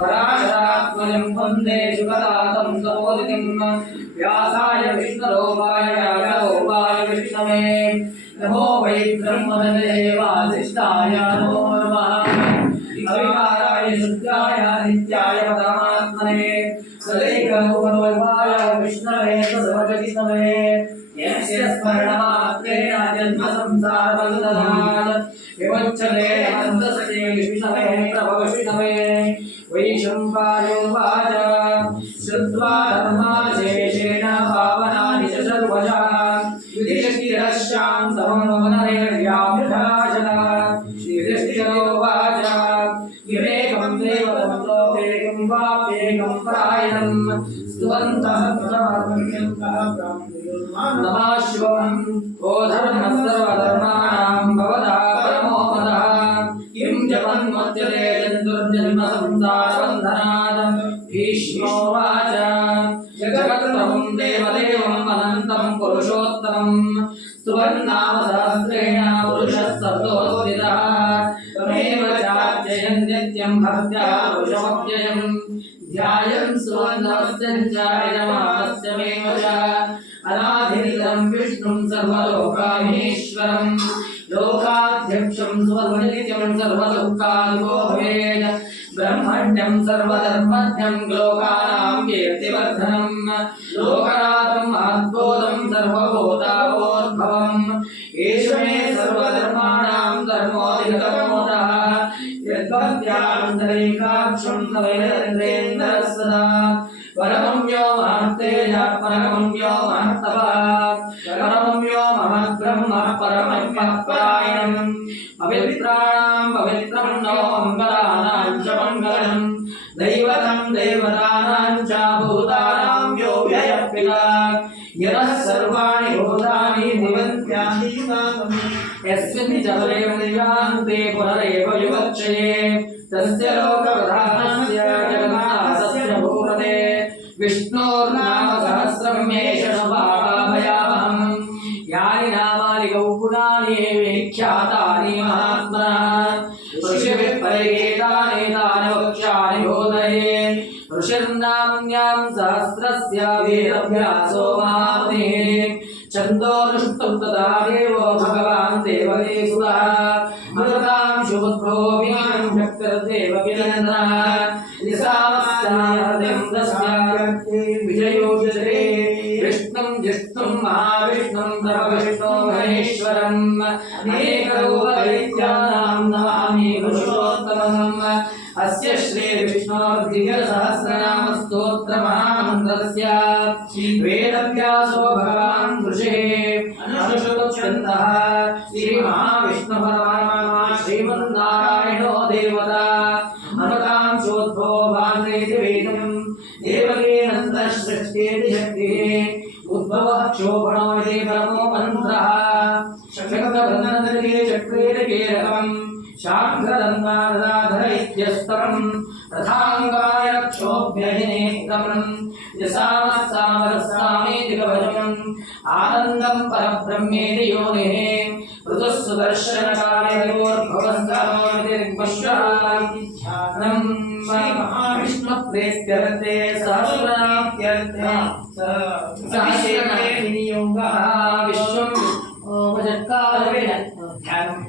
पराशरात्मजं वन्दे सुखदातं सपोदितं व्यासाय विष्णुरूपाय व्यासरूपाय विष्णवे नमो वै ब्रह्मदेवासिष्ठाय नमो नमः अविकाराय शुद्धाय नित्याय परमात्मने सदैकरूपाय विष्णवे सर्वजगत्तवे यस्य स्मरणमात्रेण जन्मसंसारबन्धनात् विमुच्यते अनन्तशते विष्णवे प्रभविष्णवे वैशम्पायनुवाच श्रुत्वा धर्माशेषेण पावनानि च सर्वशः युधिष्ठिरश्चान्तमनोनरेर्यामुधाचल युधिष्ठिरोवाच विवेकं देवतं लोकेकं वाप्येकं परायणं स्तुवन्तः नमः शिवं ओ धर्मः सर्वधर्माणां भवदा परमो मदः किं जपन्मुच्यते जन्तुर्जन्मसंसारबन्धनात् भीष्मोवाच जगत्प्रभुं देवदेवम् अनन्तं पुरुषोत्तमं स्तुवन्नाम सहस्रेण पुरुषः सतोऽस्तितः तमेव चार्चयन् नित्यं भक्त्या पुरुषमव्ययम् ध्यायन् सुवर्णमस्यञ्चार्यमाणस्य मेव च अनादितं विष्णुं सर्वलोकाधीश्वरं लोकाध्यक्षं सर्वनित्यं सर्वदुःखादिको भवेत् ब्रह्मण्यं सर्वधर्मज्ञं लोकानां कीर्तिवर्धनं लोकनाथं महद्बोधं सर्वभूताभोद्भवम् एष मे सर्वधर्माणां धर्मोऽधिगतमोदः यद्भक्त्यान्तरिकाक्षं सवैरेन्द्रः सदा परमं यो महत्तेजः परमं यो महत्तपः परमं यो महद्ब्रह्म परमं परायणम् पवित्राणां पवित्रं नो मङ्गलानां च मङ्गलम् दैवतं देवतानां च भूतानां यो व्ययः यतः सर्वाणि भूतानि भवन्त्यादिमातम् यस्मिन् जगदेवयान्ते पुनरेव युवक्षये तस्य लोकप्रधानस्य जगन्नाथस्य भूपते विष्णोर्नाम सहस्रं येष शोभाभयावहम् यानि नामानि गौगुणानि विख्यातानि महात्मनः ऋषिभिः परिगीतानि तानि वक्ष्यामि बोधये ऋषिर्नाम्न्यां सहस्रस्य वेदव्यासो महामुनिः छन्दोनुष्टुप् तथा देवो भगवान् देवदेवसुरः मरुतां शुभद्रो विनां शक्तिर्देववीरेन्द्रः निशामस्याहृदयं दस्यार्थे विजयोजते विष्णुं जिष्णुं महाविष्णुं सर्वविष्णो महेश्वरम् अनेकरूपदैत्यानां नमामि पुरुषोत्तमम् अस्य श्री विष्णोर्दिव्यसहस्रनाम स्तोत्रमहामन्त्रस्य वेदव्यासो भगवान् ऋषिः अनुष्टुप्छन्दः श्रीमहाविष्णुपरमात्मा श्रीमन्नारायणो देवता अमृतां शोद्धो भासेति वेदम् देवकीनन्दः सृष्टेति शक्तिः उद्भवः क्षोभणो इति परमो मन्त्रः शक्तिबन्धनदले चक्रेरकेरकम् शाङ्करन्वाधर इत्यस्तरम् रथाङ्गाय क्षोभ्यहिनेत्रम् यसामस्सामरस्सामीति कवचम् आनन्दं परब्रह्मेति योनिः ऋतुः सुदर्शनकार्योर्भवस्तमोतिर्पश्यामि ध्यानम् श्रीमहाविष्णुप्रेत्यर्थे सहस्रनाम्यर्थे विश्वं ध्यानम्